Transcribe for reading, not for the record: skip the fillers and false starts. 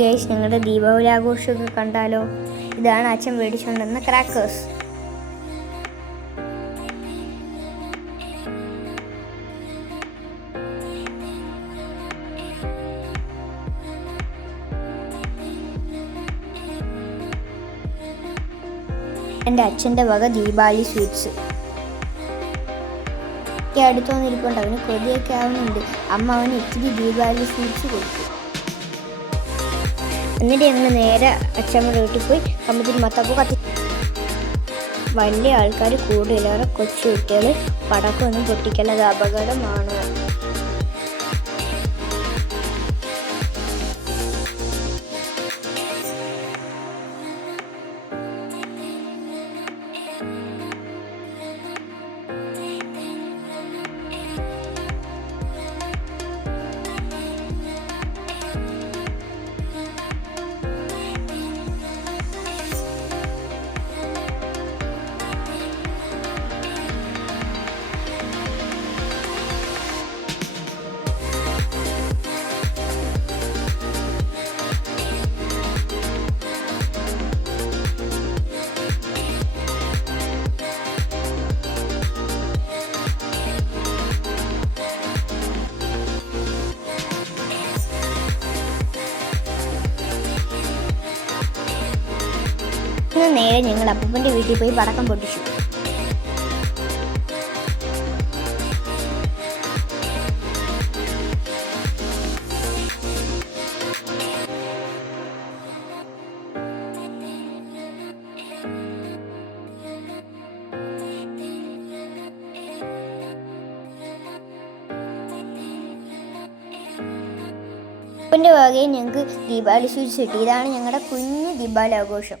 Guys, ഞങ്ങളുടെ ദീപാവലി ആഘോഷമൊക്കെ കണ്ടാലോ? ഇതാണ് അച്ഛൻ മേടിച്ചുകൊണ്ടുവന്ന ക്രാക്കേഴ്സ്. എൻ്റെ അച്ഛൻ്റെ വക ദീപാവലി സ്വീറ്റ്സ് അടുത്ത് വന്നിരിപ്പുണ്ട്. അവന് കൊതിയൊക്കെ ആവുന്നുണ്ട്. അമ്മ അവന് ഇത്തിരി ദീപാവലി സ്വീറ്റ്സ് കൊടുത്തു. എന്നിട്ട് ഞങ്ങൾ നേരെ അച്ഛമ്മ വീട്ടിൽ പോയി കമ്പത്തിൽ മത്തപ്പൂ കത്തി. വലിയ ആൾക്കാർ കൂടുതലേറെ കൊച്ചു കുട്ടികൾ പടക്കമൊന്നും പൊട്ടിക്കലത് അപകടമാണ്. നേരെ ഞങ്ങൾ അപ്പൂപ്പൻ്റെ വീട്ടിൽ പോയി പടക്കം പൊട്ടിച്ചു. അപ്പൂപ്പൻ്റെ വകയിൽ ഞങ്ങൾക്ക് ദീപാവലി സ്വീറ്റ്സ് കിട്ടി. ഇതാണ് ഞങ്ങളുടെ കുഞ്ഞു ദീപാവലി ആഘോഷം.